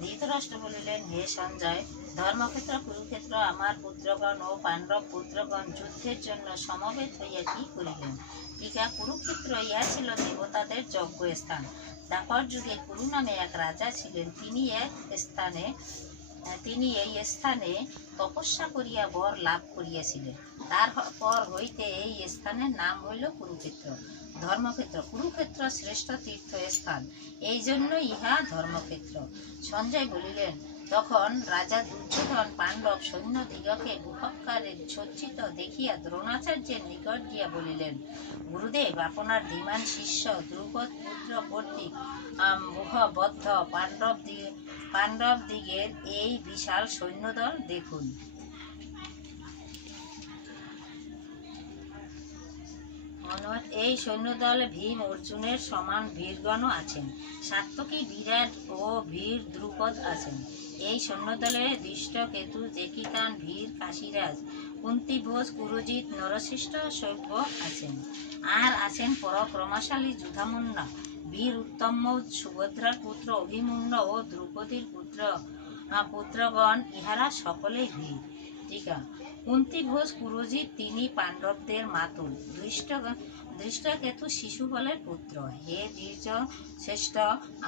ধৃতরাষ্ট্র বলিলেন, হে সঞ্জয়, ধর্মক্ষেত্র কুরুক্ষেত্র আমার পুত্রগণ ও পাণ্ডব পুত্রগণ যুদ্ধের জন্য সমবেত হইয়া কি করিলেন? টিকা, কুরুক্ষেত্র ইহা ছিল দেবতাদের যজ্ঞস্থান। দ্বাপর যুগে কুরু নামে এক রাজা ছিলেন। তিনি এই স্থানে তপস্যা করিয়া বর লাভ করিয়াছিলেন। তারপর হইতে এই স্থানের নাম হইল কুরুক্ষেত্র। ধর্মক্ষেত্র কুরুক্ষেত্র শ্রেষ্ঠ তীর্থস্থান, এই জন্য ইহা ধর্মক্ষেত্র। সঞ্জয় বলিলেন, তখন রাজা দুর্যোধন পাণ্ডব সৈন্যদিগকে বুভৎকারে সজ্জিত দেখিয়া দ্রোণাচার্যের নিকট গিয়া বলিলেন, গুরুদেব, আপনার ধীমান শিষ্য দ্রুপদ পুত্র কর্তৃক বুহবদ্ধ পাণ্ডবদিগের এই বিশাল সৈন্যদল দেখুন। এই সৈন্যদলে ভীম অর্জুনের সমান বীরগণ আছেন। সাত্যকী, বিরাট ও বীর দ্রুপদ আছেন। এই সৈন্যদলে দৃষ্টকেতু, জেকিতান, ভীর কাশীরাজ, কুন্তিভোজ, কুরুজিৎ, নরশ্রেষ্ঠ সভ্য আছেন। আর আছেন পরাক্রমশালী যুধামন্যা, বীর উত্তম, সুভদ্রার পুত্র অভিমন্যু ও দ্রৌপদীর পুত্রগণ, ইহারা সকলেই বীর। টিকা, কুন্তিভোজ কুরুজিৎ তিনি পাণ্ডবদের মাতুল। দৃষ্টকেতু শিশুবলের পুত্র। হে বীর্য শ্রেষ্ঠ,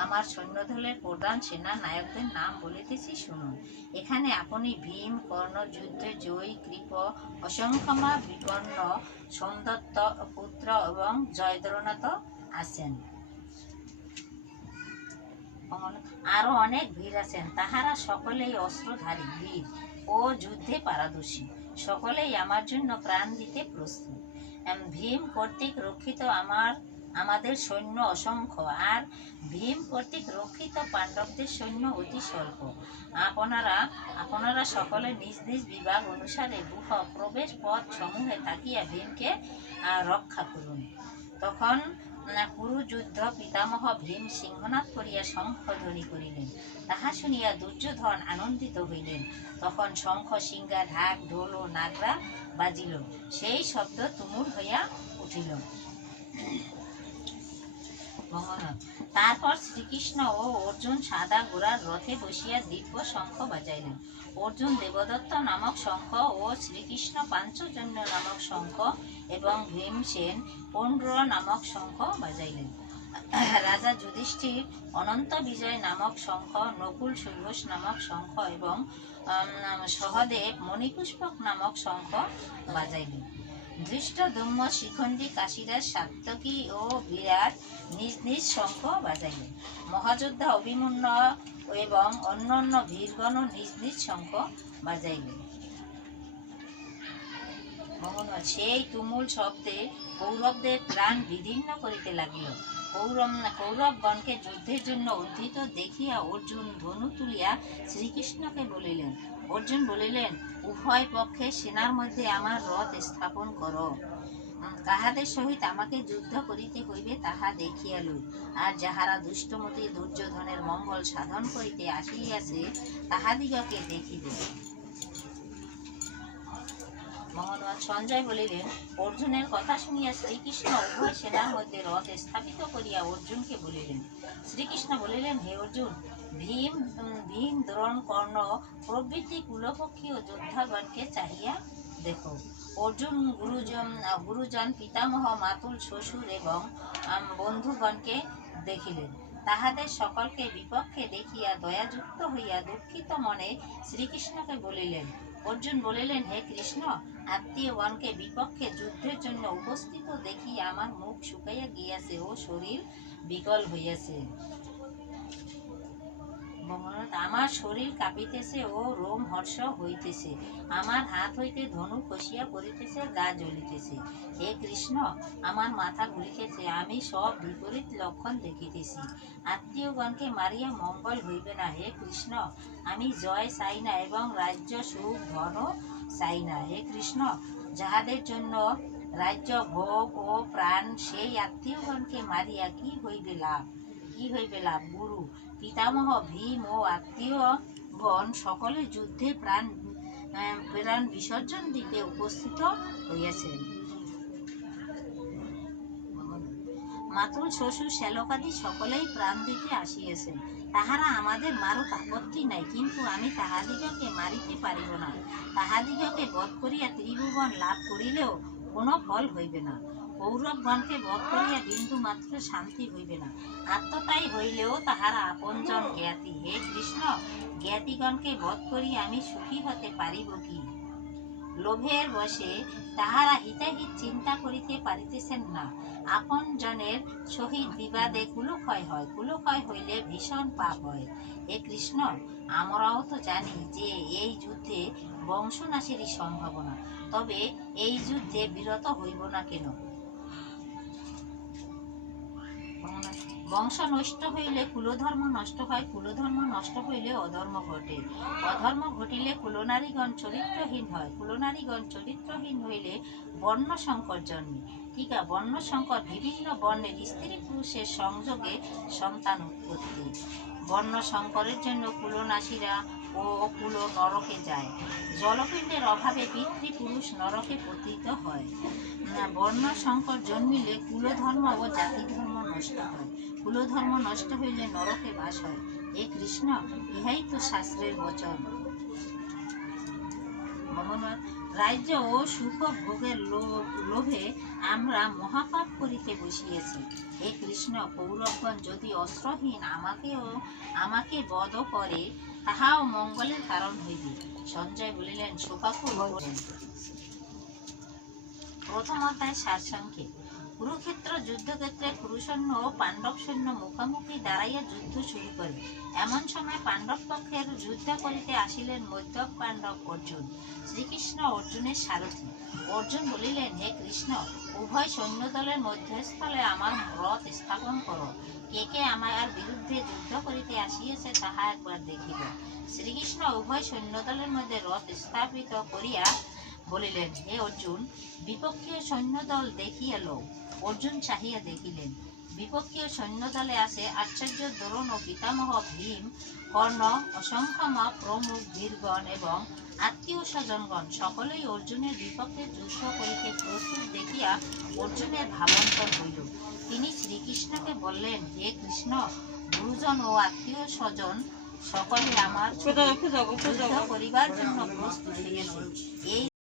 আমার সৈন্যদলের প্রধান সেনা নায়কদের নাম বলিতেছি, শুনুন। এখানে আপনি ভীম, কর্ণ যুদ্ধে জয়ী, কৃপ, অসংখ্যমা বিপন্ন, সোমদত্ত পুত্র এবং জয়দ্রনাথ আছেন। আরো অনেক বীর আছেন, তাহারা সকলেই অস্ত্রধারী বীর ও যুদ্ধে পারদর্শী। সকলেই আমার জন্য প্রাণ দিতে প্রস্তুত। ভীম কর্তৃক রক্ষিত আমাদের সৈন্য অসংখ্য, আর ভীম কর্তৃক রক্ষিত পাণ্ডবদের সৈন্য অতি স্বল্প। আপনারা সকলে নিজ নিজ বিভাগ অনুসারে গুহ প্রবেশ পথ সমূহে থাকিয়া ভীমকে রক্ষা করুন। তখন কুরু যুদ্ধ পিতামহ ভীম সিংহনাদ করিয়া শঙ্খধ্বনি করিলেন। তাহা শুনিয়া দুর্যোধন আনন্দিত হইলেন। তখন শঙ্খ, সিংহা, ঢাক, ঢোল ও নাগরা বাজিল। সেই শব্দ তুমুল হইয়া উঠিল। তারপর শ্রীকৃষ্ণ ও অর্জুন সাদা ঘোড়ার রথে বসিয়া দিব্য শঙ্খ বাজাইলেন। অর্জুন দেবদত্ত নামক শঙ্খ ও শ্রীকৃষ্ণ পাঞ্চজন্য নামক শঙ্খ এবং ভীমসেন পৌণ্ড্র নামক শঙ্খ বাজাইলেন। রাজা যুধিষ্ঠির অনন্ত বিজয় নামক শঙ্খ, নকুল সুঘোষ নামক শঙ্খ এবং সহদেব মণিপুষ্পক নামক শঙ্খ বাজাইলেন। ধৃষ্টদ্যুম্ন, শিখণ্ডী, কাশীরাজ, সাত্যকী ও বিরাট নিজ নিজ শঙ্খ বাজাইলেন। মহাযোদ্ধা অভিমন্যু এবং অন্যান্য বীরগণ নিজ নিজ শঙ্খ বাজাইলেন। সেই তুমুল শব্দে কৌরবদের প্রাণ বিদীর্ণ করিতে লাগিল। কৌরবগণকে যুদ্ধের জন্য উদ্ধৃত দেখিয়া অর্জুন ধনু তুলিয়া শ্রীকৃষ্ণকে বলিলেন। অর্জুন বলিলেন, উভয় পক্ষে সেনার মধ্যে আমার রথ স্থাপন করো। কাহাদের সহিত আমাকে যুদ্ধ করিতে হইবে তাহা দেখিয়া লই। আর যাহারা দুষ্টমতি দুর্যোধনের মঙ্গল সাধন করিতে আসিয়াছে তাহাদিগকে দেখিবে। সঞ্জয় বলিলেন, অর্জুনের কথা শুনিয়া শ্রীকৃষ্ণ উভয় সেনার মধ্যে রথ স্থাপিত করিয়া অর্জুনকে বলিলেন। শ্রীকৃষ্ণ বলিলেন, হে অর্জুন, ভীম, দ্রোণ, কর্ণ প্রভৃতি কুলপক্ষীয় যোদ্ধাগণকে চাহিয়া দেখো। অর্জুন গুরুজন, পিতামহ, মাতুল, শ্বশুর এবং বন্ধুগণকে দেখিলেন। তাহাদের সকলকে বিপক্ষে দেখিয়া দয়াযুক্ত হইয়া দুঃখিত মনে শ্রীকৃষ্ণকে বলিলেন। অর্জুন বলিলেন, হে কৃষ্ণ, আত্মীয়গণকে বিপক্ষে যুদ্ধের জন্য উপস্থিত দেখিয়া আমার মুখ শুকাইয়া গিয়াছে ও শরীর বিকল হইয়াছে। আমার শরীর কাঁপিতেছে ও রোম হর্ষ হইতেছে। আমার হাত হইতে ধনু খসিয়া পড়িতেছে, গা জ্বলিতেছে। হে কৃষ্ণ, আমার মাথা ঘুরিতেছে, আমি সব বিপরীত লক্ষণ দেখিতেছি। আত্মীয়গণকে মারিয়া মঙ্গল হইবে না। হে কৃষ্ণ, আমি জয় চাই না এবং রাজ্য, সুখ, ধন চাই না। হে কৃষ্ণ, যাহাদের জন্য রাজ্য, ভোগ ও প্রাণ, সেই আত্মীয়গণকে মারিয়া কি হইবে লাভ? গুরু, পিতামহ ভীম ও আত্মীয়গণ সকলে যুদ্ধে প্রাণ বিসর্জন দিতে উপস্থিত হইয়াছেন। মাতুল, শ্বশুর, শ্যালকাদি সকলেই প্রাণ দিতে আসিয়াছেন। তাহারা আমাদের মারুক আপত্তি নাই, কিন্তু আমি তাহাদিগকে মারিতে পারিব না। তাহাদিগকে বধ করিয়া ত্রিভুবন লাভ করিলেও কোনো ফল হইবে না। কৌরবগণকে বধ করিয়া বিন্দু মাত্র শান্তি হইবে না। আত্মতাই হইলেও তাহারা আপনজন জ্ঞাতি। হে কৃষ্ণ, জ্ঞাতিগণকে বধ করিয়া আমি সুখী হতে পারিব কি? লোভের বশে তাহারা হিতাহিত চিন্তা করিতে পারিতেছেন না। আপন জনের সহিত বিবাদে কুলক্ষয় হয়, কুলক্ষয় হইলে ভীষণ পাপ হয়। হে কৃষ্ণ, আমরাও তো জানি যে এই যুদ্ধে বংশনাশেরই সম্ভাবনা, তবে এই যুদ্ধে বিরত হইব না কেন? বংশ নষ্ট হইলে কুলধর্ম নষ্ট হয়, কুলধর্ম নষ্ট হইলে অধর্ম ঘটে, অধর্ম ঘটিলে কুলনারীগণ চরিত্রহীন হয়, কুলনারীগণ চরিত্রহীন হইলে বর্ণ সংকর জন্মে। ঠিক আছে, বর্ণ সংকর বিভিন্ন বর্ণের স্ত্রী পুরুষের সংযোগে সন্তান উৎপত্তি। বর্ণ সংকরের জন্য কুলনাসীরা ও কুল নরকে যায়। জলপিণ্ডের অভাবে পিতৃপুরুষ নরকে পতিত হয়। বর্ণ সংকর জন্মিলে কুলধর্ম ও জাতিধর্ম নষ্ট হয়, কুলধর্ম নষ্ট হইলে নরকে বাস হয়। হে কৃষ্ণ, ইহাই তো শাস্ত্রের বচন। রাজ্য ও সুখ ভোগের লোভে আমরা মহাপাপ করিতে বসিয়েছি। হে কৃষ্ণ, কৌরবগণ যদি অস্ত্রহীন আমাকে বধ করে, তাহাও মঙ্গলের কারণ হইবে। সঞ্জয় বলিলেন, শোকাকুল হলেন। প্রথম অধ্যায় সারসংক্ষেপ। কুরুক্ষেত্র যুদ্ধক্ষেত্রে কুরুসৈন্য ও পাণ্ডব সৈন্য মুখোমুখি দাঁড়াইয়া যুদ্ধ শুরু করে। এমন সময় পাণ্ডব পক্ষের যুদ্ধ করিতে আসিলেন মধ্য পাণ্ডব অর্জুন। শ্রীকৃষ্ণ অর্জুনের সারথি। অর্জুন বলিলেন, হে কৃষ্ণ, উভয় সৈন্যদলের মধ্যস্থলে আমার রথ স্থাপন করো। কে কে আমার বিরুদ্ধে যুদ্ধ করিতে আসিয়াছে তাহা একবার দেখিব। শ্রীকৃষ্ণ উভয় সৈন্যদলের মধ্যে রথ স্থাপিত করিয়া বলিলেন, হে অর্জুন, বিপক্ষীয় সৈন্যদল দেখিয়া লও। অর্জুন চাহিয়া দেখিলেন, বিপক্ষীয় সৈন্যদলে আছে আচার্য দ্রোণ ও পিতামহ ভীম, কর্ণ, অসংখ্যমা প্রমুখ বীরগণ এবং আত্মীয় স্বজনগণ সকলেই অর্জুনের বিপক্ষে যুদ্ধ করিতে প্রস্তুত দেখিয়া অর্জুনের ভাবান্তর হইল। তিনি শ্রীকৃষ্ণকে বললেন, হে কৃষ্ণ, গুরুজন ও আত্মীয় স্বজন সকলে আমার যুদ্ধ করিবার জন্য প্রস্তুত হইয়াছে। এই